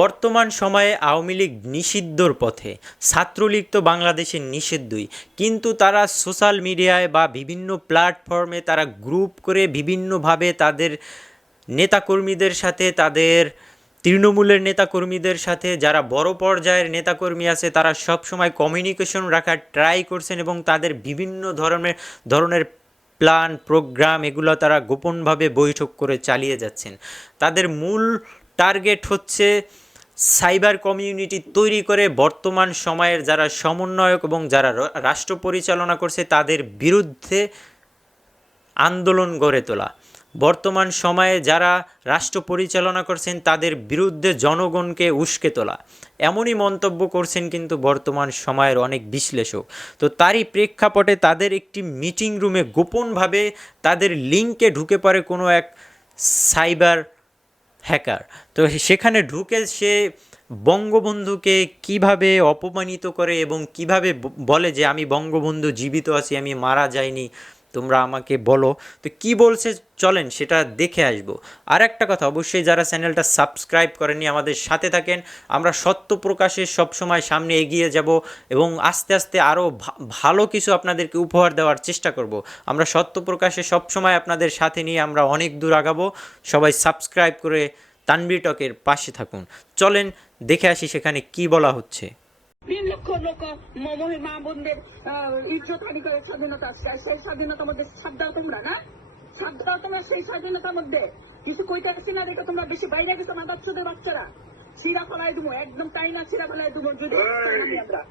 বর্তমান সময়ে আওয়ামী লীগ নিষিদ্ধর পথে, ছাত্রলীগ তো বাংলাদেশে নিষিদ্ধই, কিন্তু তারা সোশ্যাল মিডিয়ায় বা বিভিন্ন প্ল্যাটফর্মে তারা গ্রুপ করে বিভিন্নভাবে তাদের নেতাকর্মীদের সাথে, তাদের তৃণমূলের নেতাকর্মীদের সাথে, যারা বড় পর্যায়ের নেতাকর্মী আছে তারা সবসময় কমিউনিকেশন রাখার ট্রাই করছেন এবং তাদের বিভিন্ন ধরনের প্ল্যান প্রোগ্রাম এগুলো তারা গোপনভাবে বৈঠক করে চালিয়ে যাচ্ছেন। তাদের মূল টার্গেট হচ্ছে সাইবার কমিউনিটি তৈরি করে বর্তমান সময়ের যারা সমন্বয়ক এবং যারা রাষ্ট্র পরিচালনা করছে তাদের বিরুদ্ধে আন্দোলন গড়ে তোলা। বর্তমান সময়ে যারা রাষ্ট্র পরিচালনা করছেন তাদের বিরুদ্ধে জনগণকে উস্কে তোলা, এমনই মন্তব্য করছেন কিন্তু বর্তমান সময়ের অনেক বিশ্লেষক। তো তারই প্রেক্ষাপটে তাদের একটি মিটিং রুমে গোপনভাবে তাদের লিঙ্কে ঢুকে পড়ে কোনো এক সাইবার হ্যাকার। তো সেখানে ঢুকে সে বঙ্গবন্ধুকে কিভাবে অপমানিত করে এবং কিভাবে বলে যে আমি বঙ্গবন্ধু জীবিত আছি, আমি মারা যাইনি, তোমরা আমাকে বলো। তো কি বলছে চলেন সেটা দেখে আসবো। আর একটা কথা, অবশ্যই যারা চ্যানেলটা সাবস্ক্রাইব করেননি আমাদের সাথে থাকেন। আমরা সত্য প্রকাশে সবসময় সামনে এগিয়ে যাব এবং আস্তে আস্তে আরও ভালো কিছু আপনাদেরকে উপহার দেওয়ার চেষ্টা করব। আমরা সত্য প্রকাশে সবসময় আপনাদের সাথে নিয়ে আমরা অনেক দূর আগাবো। সবাই সাবস্ক্রাইব করে তানভীর টকের পাশে থাকুন। চলেন দেখে আসি সেখানে কি বলা হচ্ছে। 3 লক্ষ লোক মা বোনদের ইজ্জত হানি করে স্বাধীনতা, সেই স্বাধীনতার মধ্যে ছাপ দাও তোমরা, না ছাপ দাও তোমরা সেই স্বাধীনতার মধ্যে। কিছু কইতে না দেখো তোমরা বেশি বাইরে গেছো না, বাচ্চারা শিরা ফলাই দেবো, একদম তাই না, শিরা ফলাই দেবো যদি আমরা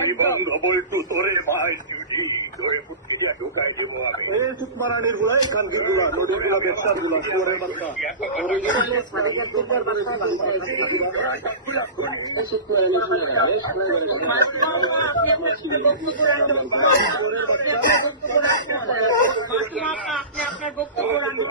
আমি বন্ধ বলতু তোরে ভাই জুটি তোরে পুটকি দিয়া ঢোকাই দেবো আমি। এই চুপ মারানির গুলাই কানকির গুলা নদীর গুলা ব্যবসার গুলা তোরে বাচ্চা ওরিজিনাল সাদিকের দুধের বাচ্চা আপনার বক্তব্য রাখুন।